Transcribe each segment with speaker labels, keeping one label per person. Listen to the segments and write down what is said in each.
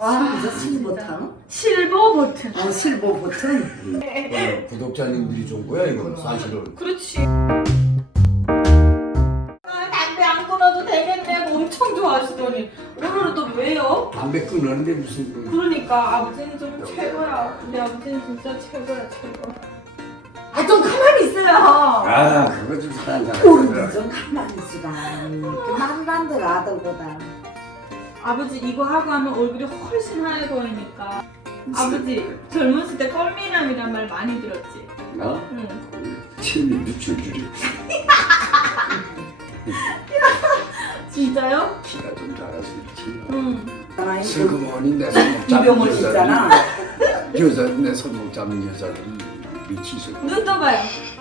Speaker 1: 아, 이제 실버 버튼?
Speaker 2: 실버 버튼.
Speaker 1: 실버 버튼?
Speaker 3: 구독자님들이 준 거야 이거 사실은.
Speaker 2: 그렇지. 담배 안 끊어도 되겠네. 뭐 엄청 좋아하시더니 오늘은 또 왜요?
Speaker 3: 담배 끊었는데 무슨
Speaker 2: 그러니까 아버지는 좀 최고야. 우리 아버지는 진짜 최고야 최고. 아 좀 가만히 있어요.
Speaker 3: 아 그거 좀 사랑하잖아.
Speaker 1: 우리 좀 가만히 있으라. 말을 안 들어 아들보다.
Speaker 2: 아버지 이거 하고 하면 얼굴이 훨씬 하얘 보이니까. 아버지 젊었을 때 껄미남이란 말 많이 들었지?
Speaker 3: 나?
Speaker 2: 응.
Speaker 3: 침이 줄줄이.
Speaker 2: 진짜요?
Speaker 3: 키가 좀 작아서 그렇지.
Speaker 2: 응.
Speaker 3: 슬그머니 내 손목 잡는
Speaker 1: 이병헌
Speaker 3: 여자들이
Speaker 1: 있잖아.
Speaker 3: 내 손목 잡는 여자들이 미치죠.
Speaker 2: 눈 떠봐요.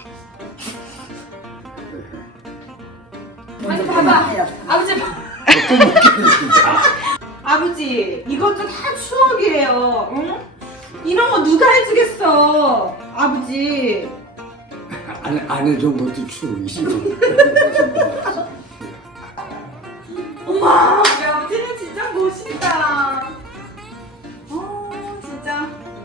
Speaker 2: 아니
Speaker 1: 먼저
Speaker 2: 봐봐.
Speaker 1: 하얗다.
Speaker 2: 아버지 봐.
Speaker 3: 또 먹기는 진짜.
Speaker 2: 아버지 이것도 다 추억이에요. 응? 이런 거 누가 해주겠어. 아버지.
Speaker 3: 안 해준 것도 추억이지.
Speaker 2: 엄마 우리 아버지는 진짜 멋있다. 진짜.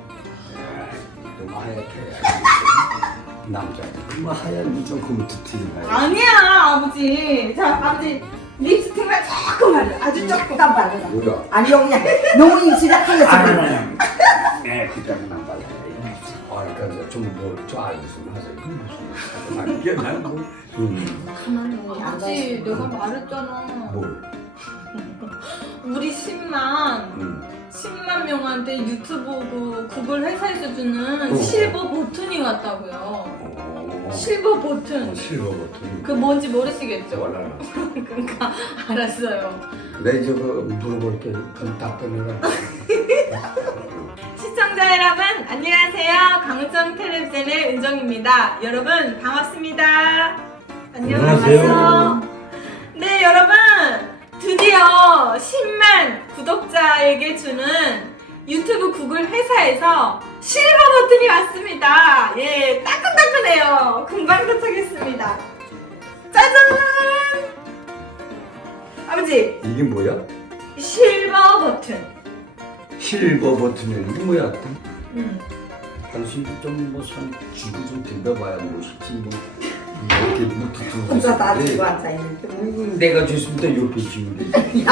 Speaker 3: 좀 하얗게 남자 그뭐 하얀 좀 검트티지 말고.
Speaker 2: 아니야 아버지. 자 아버지 립스틱만 조금 바르. 아주 조금.
Speaker 1: 약간 바르라.
Speaker 3: 뭐야?
Speaker 1: 아니 여기 너무 인지가 하얘서 그래.
Speaker 3: 네, 그장난 발라. 그러니까 좀뭐저 알겠으면 하세요. 그 무슨 아니 이게 난뭐
Speaker 1: 가만히
Speaker 2: 아버지 내가 말했잖아.
Speaker 3: 뭘?
Speaker 2: 우리 10만 명한테 유튜브 그 구글 회사에서 주는 실버 버튼이 왔다고요. 실버 버튼.
Speaker 3: 실버 버튼.
Speaker 2: 그 뭔지 모르시겠죠?
Speaker 3: 몰라요.
Speaker 2: 그러니까 알았어요.
Speaker 3: 내 저거 물어볼게. 그럼 답변해라.
Speaker 2: 시청자 여러분 안녕하세요. 강은정 텔레비전의 은정입니다. 여러분 반갑습니다. 안녕하세요. 네 여러분 드디어 10만 구독자에게 주는 유튜브 구글 회사에서 실버 버튼이 왔습니다. 예, 따끈따끈해요. 금방 도착했습니다. 짜잔! 아버지,
Speaker 3: 이게 뭐야?
Speaker 2: 실버 버튼.
Speaker 3: 실버 버튼이 이게 뭐야?
Speaker 2: 음.
Speaker 3: 당신도 좀뭐손 쥐고 좀 들려봐야 멋있지 뭐. 이렇게 뭐 두툼.
Speaker 1: 혼자 다 들고 앉아있는데.
Speaker 3: 내가 줬으면 또 옆에 쥐면 되지.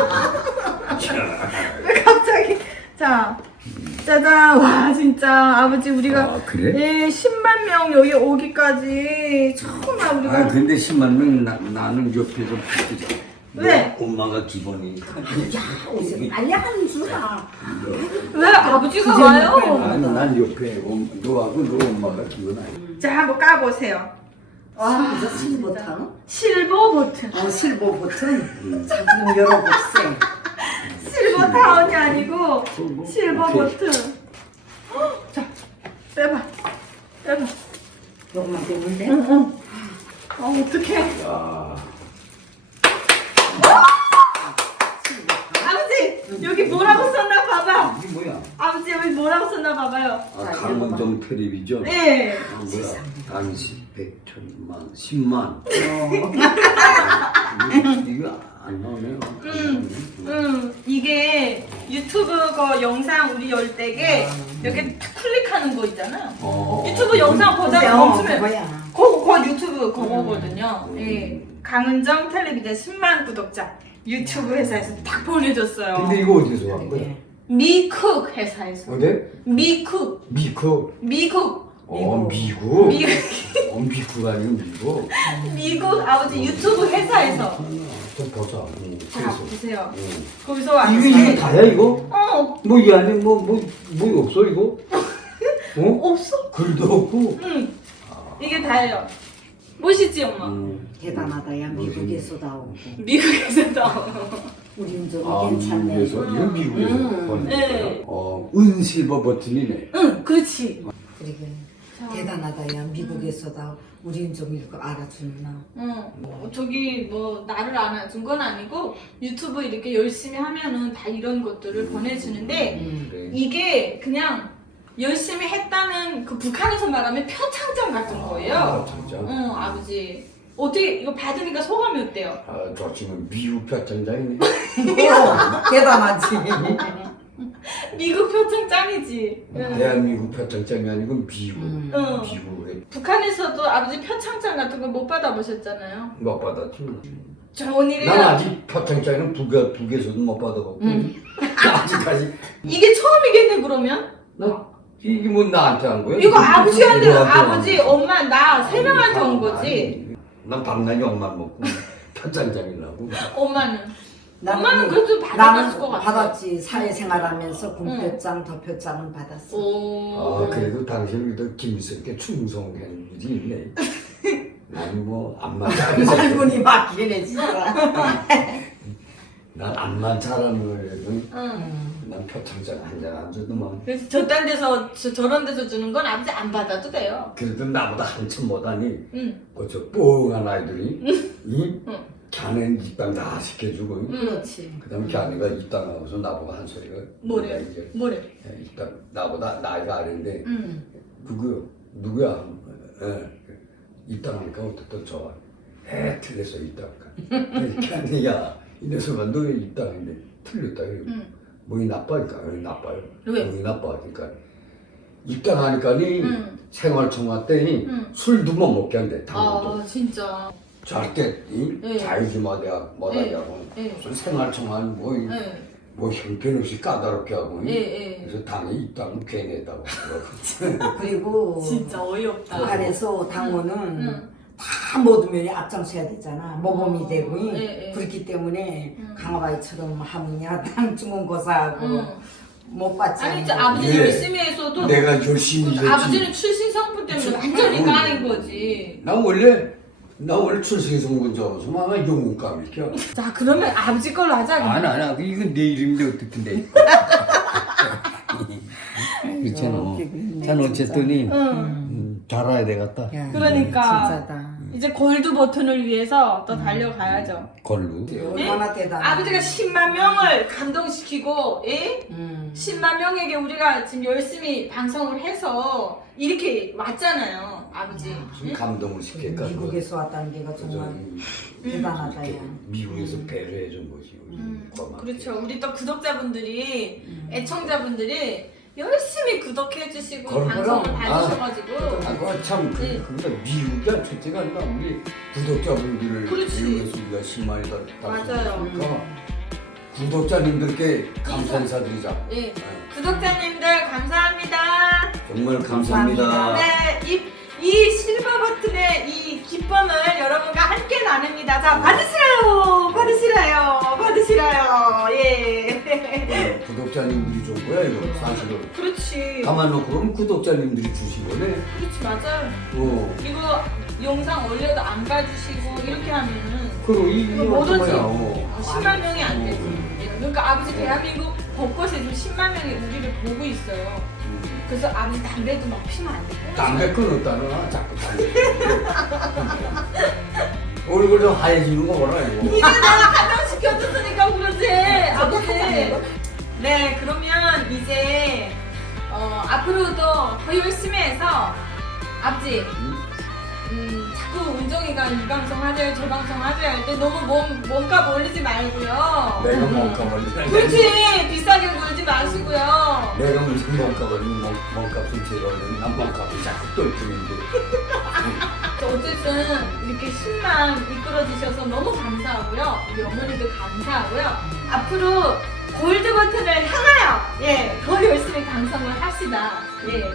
Speaker 2: 왜 갑자기? 자, 짜잔. 와, 진짜 아버지 우리가
Speaker 3: 아 그래?
Speaker 2: 예, 10만 명 여기 오기까지 처음에 우리가
Speaker 3: 아 근데 10만 명 나는 옆에 좀 바뀌자.
Speaker 2: 왜?
Speaker 3: 엄마가 기본이.
Speaker 1: 아니 한 주라.
Speaker 2: 왜 아버지가 와요?
Speaker 3: 아니 난 옆에 너하고 너 엄마가 기본 아니야.
Speaker 2: 자, 한번 까보세요.
Speaker 1: 와, 이제 실버 버튼?
Speaker 2: 실버 버튼.
Speaker 1: 실버 버튼. 자, 그럼 열어보세요.
Speaker 2: 실버 타운이 아니고
Speaker 3: 뭐,
Speaker 2: 실버
Speaker 3: 오케이.
Speaker 2: 버튼. 자, 빼봐. 빼봐.
Speaker 1: 요것만 되면 돼?
Speaker 2: 응. 어떡해.
Speaker 3: 야.
Speaker 2: 아버지, 여기 뭐라고 썼나 봐봐.
Speaker 3: 이게 뭐야?
Speaker 2: 아버지, 여기 뭐라고 썼나 봐봐요.
Speaker 3: 아, 강원정 텔레비전.
Speaker 2: 네.
Speaker 3: 아, 뭐야? 당시 100천만 10만. 이거 안 나오네요.
Speaker 2: 이게 유튜브 거 영상 우리 열 때게 이렇게 탁 클릭하는 거 있잖아요. 유튜브 영상 보다 멈추면
Speaker 1: 그거야.
Speaker 2: 그거 유튜브 그거거든요. 예. 강은정 텔레비전 10만 구독자 유튜브 회사에서 딱 보내줬어요.
Speaker 3: 근데 이거 어디서 왔 거야?
Speaker 2: 미쿡 회사에서.
Speaker 3: 어디?
Speaker 2: 미쿡.
Speaker 3: 미국.
Speaker 2: 미국.
Speaker 3: 미국.
Speaker 2: 미국.
Speaker 3: 미국 아니고 미국.
Speaker 2: 미국 아버지 유튜브 회사에서.
Speaker 3: 좀 보자.
Speaker 2: 자
Speaker 3: 그래서.
Speaker 2: 보세요.
Speaker 3: 응.
Speaker 2: 거기서
Speaker 3: 이게 다야 이거?
Speaker 2: 어
Speaker 3: 뭐 이 안에 뭐 없어 이거?
Speaker 2: 없어.
Speaker 3: 글도 없고.
Speaker 2: 응. 이게 다예요. 멋있지 엄마?
Speaker 1: 대단하다. 야, 미국에서도 오고.
Speaker 2: 미국에서도.
Speaker 1: 우린 좀
Speaker 3: 아,
Speaker 1: 괜찮네.
Speaker 3: 미국에서 이건 미국에서 보는
Speaker 2: 네.
Speaker 3: 거야. 은실버 버튼이네.
Speaker 2: 응, 그렇지.
Speaker 1: 그러게. 대단하다. 야, 미국에서도 우린 좀 이거 알아주나.
Speaker 2: 저기 뭐 나를 안아준 건 아니고 유튜브 이렇게 열심히 하면은 다 이런 것들을 보내주는데
Speaker 3: 그래.
Speaker 2: 이게 그냥 열심히 했다는 그 북한에서 말하면 표창장 같은 거예요.
Speaker 3: 아, 진짜?
Speaker 2: 아버지 어떻게 이거 받으니까 소감이 어때요?
Speaker 3: 아, 저 지금 미국 표창장이네.
Speaker 1: 대단하지.
Speaker 2: 미국 표창 짱이지. 응.
Speaker 3: 대한민국 표창장이 아니고 미국.
Speaker 1: 응.
Speaker 3: 미국에
Speaker 2: 북한에서도 아버지 표창장 같은 거 못 받아보셨잖아요.
Speaker 3: 못 받았지.
Speaker 2: 좋은 일이야.
Speaker 3: 난 아직 표창장은 북에서도 못 받아봤고 아직까지
Speaker 2: 이게 처음이겠네 그러면?
Speaker 3: 나 이게 뭐 나한테 한 거야?
Speaker 2: 이거 아버지한테
Speaker 3: 누구한테 한
Speaker 2: 아버지,
Speaker 3: 거야?
Speaker 2: 엄마, 나 세 명한테 온 거지.
Speaker 3: 아니, 난 밤낮이 엄만 먹고 표창장이라고.
Speaker 2: 엄마는 그래도 받아봤을
Speaker 1: 나는
Speaker 2: 것 같아.
Speaker 1: 받았지. 사회생활하면서 군표장, 덕표장은 받았어.
Speaker 2: 오.
Speaker 3: 아 그래도 당신은 더 김스럽게 충성한 일이 있네. 난 뭐 암만 잘해서
Speaker 1: 말문이 막히네 진짜.
Speaker 3: 난 암만 잘하는 거라도
Speaker 2: 응.
Speaker 3: 난 표창장 한 장 안 줘도 뭐
Speaker 2: 그래서 저딴 데서 저런 데서 주는 건 아버지 안 받아도 돼요.
Speaker 3: 그래도 나보다 한참 못하니
Speaker 2: 응.
Speaker 3: 그저 뽕한 아이들이 이
Speaker 2: 응.
Speaker 3: 걔는 입당 다 시켜주고
Speaker 1: 그렇지.
Speaker 3: 그다음에 걔네가 입당하고서 나보고 한 소리가
Speaker 2: 뭐래요?
Speaker 3: 이제
Speaker 2: 뭐래?
Speaker 3: 입당 나보다 나이가 어린데
Speaker 2: 응.
Speaker 3: 그거 누구야? 입당하니까 어떻든 좋아. 틀렸어 입당하니까. 걔네 야이 녀석아 너 입당했는데 틀렸다.
Speaker 2: 응.
Speaker 3: 뭐이 나빠니까 나빠요.
Speaker 2: 왜?
Speaker 3: 뭐이 나빠니까 입당하니까니
Speaker 2: 응.
Speaker 3: 생활청화 때니
Speaker 2: 응.
Speaker 3: 술도 못 먹게 한대. 당분도.
Speaker 2: 아 진짜.
Speaker 3: 절대
Speaker 2: 네.
Speaker 3: 자유지마대학 못하냐고
Speaker 2: 네.
Speaker 3: 무슨 생활청화는
Speaker 2: 네.
Speaker 3: 뭐 형편없이 까다롭게 하고
Speaker 2: 네.
Speaker 3: 그래서 당이 입당을 괜히 했다고
Speaker 1: 그리고
Speaker 2: 진짜 어이없다.
Speaker 1: 북한에서 당원은
Speaker 2: 응.
Speaker 1: 다 모든 면에 앞장서야 되잖아. 모범이 되고
Speaker 2: 네.
Speaker 1: 그렇기 때문에
Speaker 2: 응.
Speaker 1: 강화바이처럼 하느냐 당 중원고사하고
Speaker 2: 응.
Speaker 1: 못 받지.
Speaker 2: 아니 이제
Speaker 1: 않고.
Speaker 2: 아버지
Speaker 3: 예.
Speaker 2: 열심히 해서도
Speaker 3: 내가 열심히 일했지.
Speaker 2: 아버지는 출신 성분 때문에 완전히 까인 거지.
Speaker 3: 나 원래 출생성분 적어서 막 영웅감이 껴.
Speaker 2: 자 그러면 아버지 걸로 하자.
Speaker 3: 아니 이건 내 이름인데 어떻게 내? 그렇잖아. 난 어쨌더니 잘해야 되겠다.
Speaker 1: 야,
Speaker 2: 그러니까.
Speaker 1: 진짜다.
Speaker 2: 이제 골드 버튼을 위해서 또 달려가야죠.
Speaker 3: 걸로.
Speaker 1: 얼마나 대단해.
Speaker 2: 아버지가 10만 명을 감동시키고, 예? 10만 명에게 우리가 지금 열심히 방송을 해서 이렇게 왔잖아요, 아버지.
Speaker 3: 무슨
Speaker 2: 예?
Speaker 3: 감동을 시킬까?
Speaker 1: 미국에서 왔다는 게가 정말 대단하다. 야.
Speaker 3: 미국에서 배려해 준 거지. 고맙게.
Speaker 2: 그렇죠. 우리 또 구독자분들이, 애청자분들이 열심히 구독해주시고
Speaker 3: 그럼,
Speaker 2: 방송을
Speaker 3: 그럼.
Speaker 2: 봐주셔가지고.
Speaker 3: 그거 참
Speaker 2: 네.
Speaker 3: 그러니까 미국이야 첫째가 아니라 우리 구독자분들을
Speaker 2: 그렇지.
Speaker 3: 미국에서 우리가 10만이 다
Speaker 2: 맞아요.
Speaker 3: 구독자님들께 감사 인사드리자.
Speaker 2: 예. 구독자님들 감사합니다.
Speaker 3: 정말 감사합니다.
Speaker 2: 네, 이 실버 버튼의 이 기쁨을 여러분과 함께 나눕니다. 자, 받으시라요. 예.
Speaker 3: 구독자님들이 준 거야 이거 사실은.
Speaker 2: 그렇지.
Speaker 3: 가만 놓고 그러면 구독자님들이 주신 거네.
Speaker 2: 그렇지, 맞아요.
Speaker 3: 어.
Speaker 2: 이거 영상 올려도 안 봐주시고 이렇게 하면은
Speaker 3: 그럼
Speaker 2: 이거 못 오지. 10만 명이 안
Speaker 3: 어.
Speaker 2: 되지. 그러니까 아버지 대한민국 곳곳에 지금 10만 명이 우리를 보고 있어요. 그래서 아버지 담배도 막 피면 안 돼.
Speaker 3: 담배 끊었다나 자꾸 담배. 얼굴 좀 하얘지는 거 봐라 이거.
Speaker 2: 이제 내가 가정시켜줬으니까 그러지. 아버지. 네, 그러면 이제 앞으로도 더 열심히 해서 아버지 자꾸 운정이가 이 방송 하세요 저 방송 하세요 할 때 너무 몸값 올리지 말고요.
Speaker 3: 내가 몸값 올리는.
Speaker 2: 그렇지. 비싸게 굴지 마시고요.
Speaker 3: 내가 무슨 몸값 올리면 몸값은 제가 올리면 난 몸값이 자꾸 떨어지는데.
Speaker 2: 어쨌든 이렇게 10만 이끌어 주셔서 너무 감사하고요. 우리 어머니도 감사하고요. 앞으로 골드 버튼을 향하여 더 열심히 방송을 합시다. 예.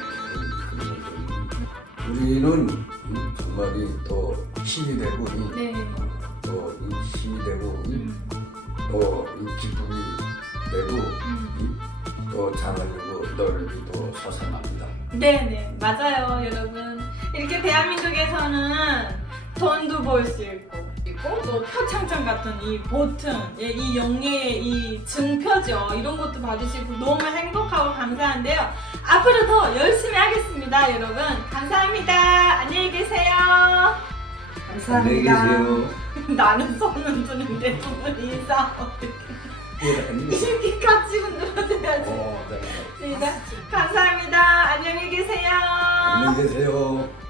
Speaker 3: 우리는 정말이 더 힘이 되고
Speaker 2: 네.
Speaker 3: 더 힘이 되고 더 기쁨이 되고 더 잘하려고 노력이 더 솟아납니다.
Speaker 2: 네네 맞아요 여러분. 이렇게 대한민국에서는 돈도 벌 수 있고 또 표창장 같은 이 버튼 이 영예의 이 증표죠. 이런 것도 받으시고 너무 행복하고 감사한데요. 앞으로 더 열심히 하겠습니다 여러분. 감사합니다. 안녕히 계세요.
Speaker 3: 안녕히
Speaker 1: 감사합니다.
Speaker 3: 계세요.
Speaker 2: 나는 손은 드는데 두 분 인사 어떻게 이렇게 같이 흔들어줘야지.
Speaker 3: 네.
Speaker 2: 감사합니다. 안녕히 계세요.
Speaker 3: 안녕히 계세요.